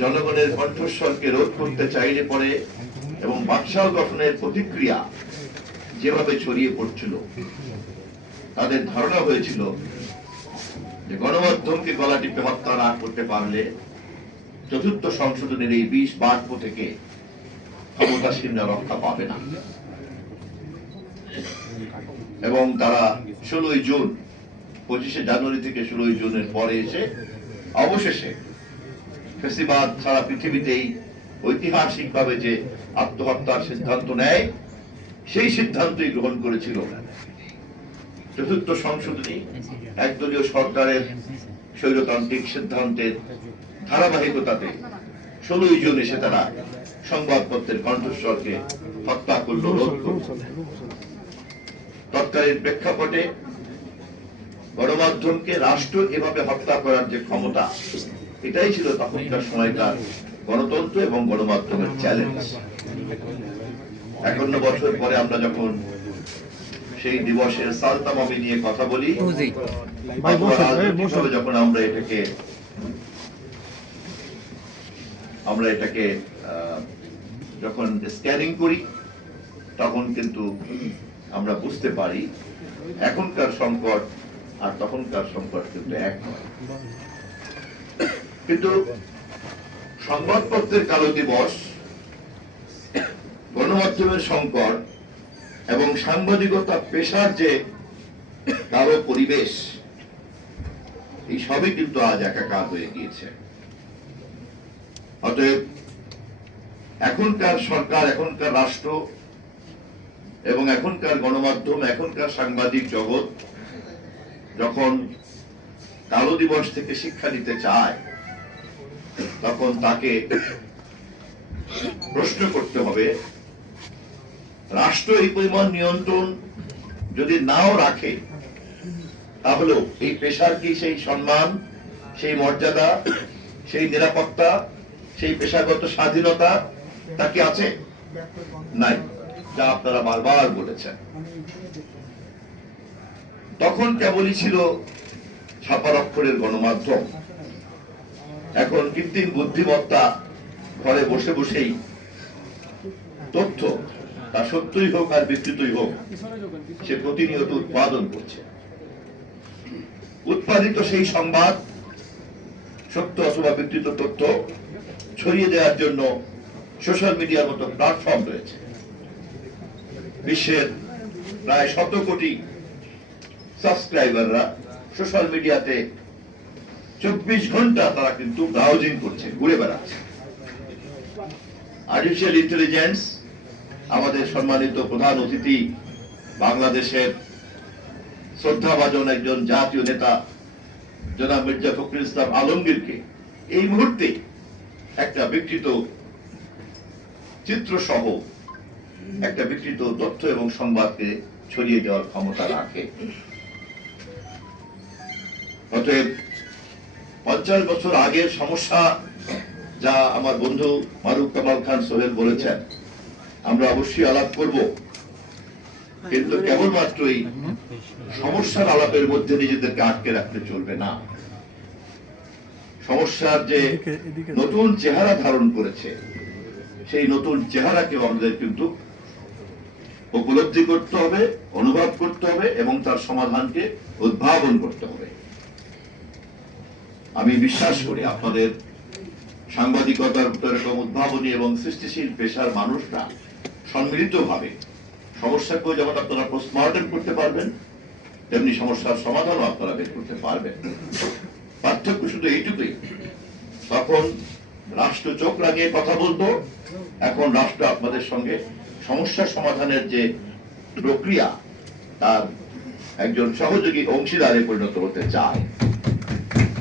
জনগণের কণ্ঠস্বরকে রোধ করতে চাইলে পরে এবং বাকশাল গঠনের প্রতিক্রিয়া যেভাবে ছড়িয়ে পড়ছিল, তাদের ধারণা হয়েছিল যে গণমাধ্যমকে গলা টিপে হত্যা না করতে পারলে চতুর্থ সংশোধনের এই 20 বাক্য থেকে ক্ষমতাসীনরা রক্ষা পাবে না। এবং তারা 16 জুন 25 জানুয়ারি থেকে 16 জুনের পরে এসে অবশেষে ফ্যাসিবাদ সারা পৃথিবীতেই ঐতিহাসিকভাবে যে আত্মহত্যার সিদ্ধান্ত নেয়, সেই সিদ্ধান্তই গ্রহণ করেছিল। চতুর্থ সংশোধনী একদলীয় সরকারের স্বৈরতান্ত্রিক সিদ্ধান্তের ধারাবাহিকতাতে 16 জুন এসে তারা সংবাদপত্রের কণ্ঠস্বরকে হত্যা করল, রোধ করল। তৎকালীন প্রেক্ষাপটে গণমাধ্যমকে রাষ্ট্র এভাবে হত্যা করার যে ক্ষমতা, এটাই ছিল তখনকার সময়কার গণতন্ত্র এবং গণমাধ্যমের চ্যালেঞ্জ। 51 বছর পরে আমরা যখন সেই দিবসের সালতামামি নিয়ে কথা বলি, যখন আমরা এটাকে যখন স্ক্যানিং করি, তখন কিন্তু আমরা বুঝতে পারি এখনকার সংকট আর তখনকার সংকট কিন্তু এক নয়। কিন্তু সংবাদপত্রের কালো দিবস, গণমাধ্যমের সংকট এবং সাংবাদিকতা পেশার যে কালো পরিবেশ, এই সবই কিন্তু আজ একাকার হয়ে গিয়েছে। অতএব এখনকার সরকার, এখনকার রাষ্ট্র এবং এখনকার গণমাধ্যম, এখনকার সাংবাদিক জগৎ যখন কালো দিবস থেকে শিক্ষা নিতে চায়, তখন তাকে প্রশ্ন করতে হবে, রাষ্ট্র এই পরিমাণ নিয়ন্ত্রণ যদি নাও রাখে, তাহলেও এই পেশার কি সেই সম্মান, সেই মর্যাদা, সেই নিরাপত্তা, সেই পেশাগত স্বাধীনতা তা কি আছে? নাই, যা আপনারা বারবার বলেছেন। তখন কেবলই ছিল ছাপার অক্ষরের গণমাধ্যম। এখন কৃত্রিম বুদ্ধিমত্তা ঘরে বসে বসেই তথ্য, তা সত্যই হোক আর বিকৃতই হোক, সে প্রতিনিয়ত উৎপাদন করছে। উৎপাদিত সেই সংবাদ, সত্য অথবা বিকৃত তথ্য ছড়িয়ে দেওয়ার জন্য সোশ্যাল মিডিয়ার মতো প্ল্যাটফর্ম রয়েছে। বিশ্বের প্রায় 100 কোটি সাবস্ক্রাইবাররা সোশ্যাল মিডিয়াতে 24 ঘন্টা তারা কিন্তু ব্রাউজিং করছে, ঘুরে বেড়াচ্ছে। আর্টিফিশিয়াল ইন্টেলিজেন্স, আমাদের সম্মানিত প্রধান অতিথি, বাংলাদেশের শ্রদ্ধাভাজন একজন জাতীয় নেতা জনাব মির্জা ফখরুল ইসলাম আলমগীরকে এই মুহূর্তে একটা বিকৃত চিত্র সহ একটা বিকৃত তথ্য এবং সংবাদকে ছড়িয়ে দেওয়ার ক্ষমতা রাখে। অতএব 50 বছর আগের সমস্যা, যা আমার বন্ধু মারুফ কামাল খান সোহেল বলেছেন, আমরা অবশ্যই আলাপ করব, কিন্তু কেবলমাত্রই সমস্যার আলাপের মধ্যে নিজেদেরকে আটকে রাখতে চলবে না। সমস্যার যে নতুন চেহারা ধারণ করেছে, সেই নতুন চেহারাকেও আমাদের কিন্তু উপলব্ধি করতে হবে, অনুভব করতে হবে এবং তার সমাধানকে উদ্ভাবন করতে হবে। আমি বিশ্বাস করি আপনাদের সাংবাদিকতার এরকম উদ্ভাবনী এবং সৃষ্টিশীল পেশার মানুষরা সম্মিলিতভাবে সমস্যাকেও যেমন আপনারা পোস্টমর্টেম করতে পারবেন, তেমনি সমস্যার সমাধানও আপনারা বের করতে পারবেন। পার্থক্য শুধু এইটুকুই, তখন রাষ্ট্র চোখ লাগিয়ে কথা বলতো, এখন রাষ্ট্র আপনাদের সঙ্গে সমস্যা সমাধানের যে প্রক্রিয়া, তার একজন সহযোগী অংশীদারে পরিণত হতে চায়।